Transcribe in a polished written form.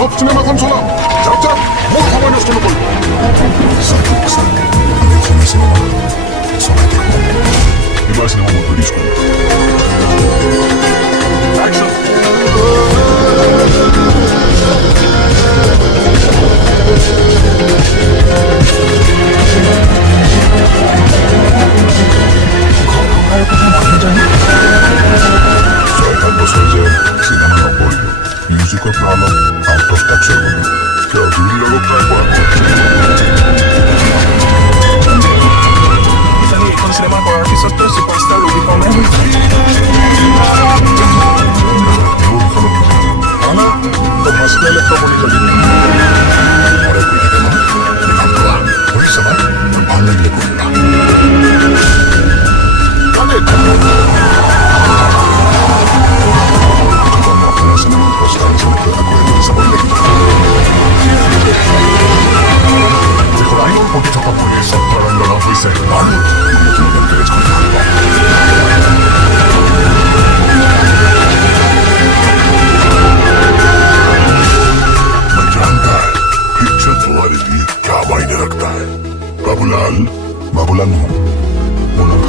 সব সিনেমাখন চলাম যাক যাক মোৰ সময় নষ্ট নকৰিব আমি অসমীয়া চিনেমা চলাই থাকোঁ এবাৰ চিনেমা মই প্ৰডিউচ কৰিম ছয়-সাত বছৰ যে চিনেমা নকৰিলোঁ মিউজিকৰ পৰা অলপ আউট অফ টাচ হৈ গ'লোঁ কিয় জুৰি লগক ট্ৰাই কৰা এইখন চিনেমা কৰাৰ পিছততো ছুপাৰষ্টাৰ ৰবি শৰ্মাই হস্পিটেল একটা বলি যাবি পরে কই থাকে না দেখাম তোলা হয়েছে না ভালো লাগলে করি না আপনার সিনেমা পোস্টার হিসেবে ক্রেতা করে দিতে চাব লাগিব দেখুন আইনৰ প্ৰতি থকা পৰি সত্তৰ আন্দোলন হৈছে আৰু নতুন এনকাৰেজ কৰি ভাল পাওঁ मैं जानता है पिक्चर तुम्हारे लिए क्या मायने रखता है बाबूलाल बाबूलाल हूँ